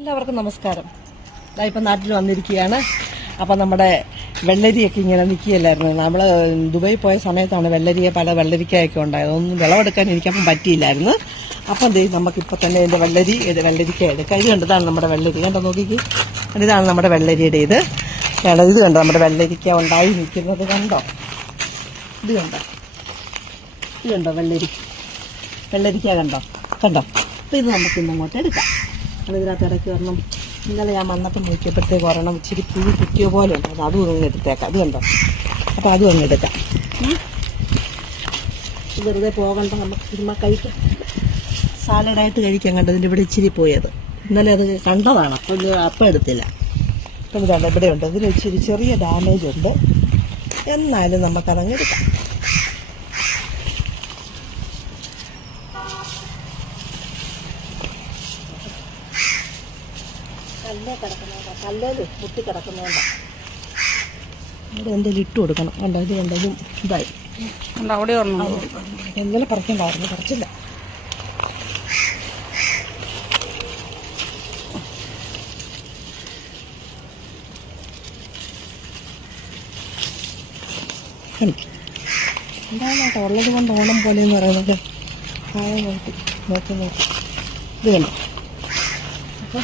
എല്ലാവർക്കും നമസ്കാരം. ഇപ്പം നാട്ടിൽ വന്നിരിക്കുകയാണ്. അപ്പം നമ്മുടെ വെള്ളരിയൊക്കെ ഇങ്ങനെ നിൽക്കുകയല്ലായിരുന്നു. നമ്മൾ ദുബായി പോയ സമയത്താണ് പല വെള്ളരിക്കയൊക്കെ ഉണ്ടായത്. ഒന്നും വിളവെടുക്കാൻ എനിക്കപ്പം പറ്റിയില്ലായിരുന്നു. അപ്പം നമുക്കിപ്പോൾ തന്നെ ഇതിൻ്റെ വെള്ളരിക്ക എടുക്കാം. ഇത് കണ്ടതാണ് നമ്മുടെ വെള്ളരി. കണ്ടോ, നോക്കിക്ക്. ഇതാണ് നമ്മുടെ വെള്ളരിയുടെ ഇത് കണ്ടോ, നമ്മുടെ വെള്ളരിക്ക ഉണ്ടായി നിൽക്കുന്നത് കണ്ടോ. ഇത് കണ്ടോ വെള്ളരിക്ക കണ്ടോ. അപ്പം ഇത് നമുക്കിന്ന് അങ്ങോട്ട് എടുക്കാം. ഇതിനകത്ത് ഇടയ്ക്ക് വരണം. ഇന്നലെ ഞാൻ വന്നപ്പം നോക്കിയപ്പോഴത്തേക്ക് ഒരെണ്ണം ഇച്ചിരി പുഴു കുത്തിയ പോലെ ഉണ്ട്. അതും അങ്ങ് എടുത്തേക്കാം. അത് കണ്ടോ. അപ്പോൾ അതും അങ്ങ് എടുക്കാം. വെറുതെ പോകണ്ട, നമുക്ക് ചുമ്മാ കഴിക്കാം. സാലഡായിട്ട് കഴിക്കാൻ കണ്ടതിൻ്റെ ഇവിടെ ഇച്ചിരി പോയത്. ഇന്നലെ അത് കണ്ടതാണ്. അപ്പം എടുത്തില്ല. അപ്പം ഇതാണ് ഇവിടെ ഉണ്ട്. ഇതിന് ഇച്ചിരി ചെറിയ ഡാമേജ് ഉണ്ട്. എന്നാലും നമുക്കതങ്ങ് എടുക്കാം. കല്ലേല് മുട്ടി കിടക്കുന്നതുകൊണ്ടാണ്. ഇവിടെ എന്തെങ്കിലും ഇട്ട് കൊടുക്കണം. കണ്ടോ, ഇത് കണ്ടതും ഇതായി. അവിടെ ഇന്നലെ പറിക്കണ്ടായിരുന്നു, പറിച്ചില്ല. എന്തായാലും ഉള്ളത് കൊണ്ട് ഓണം പോലെ എന്ന് പറയുന്നത് നോക്കി ഇത് കണ്ടോ. അപ്പോൾ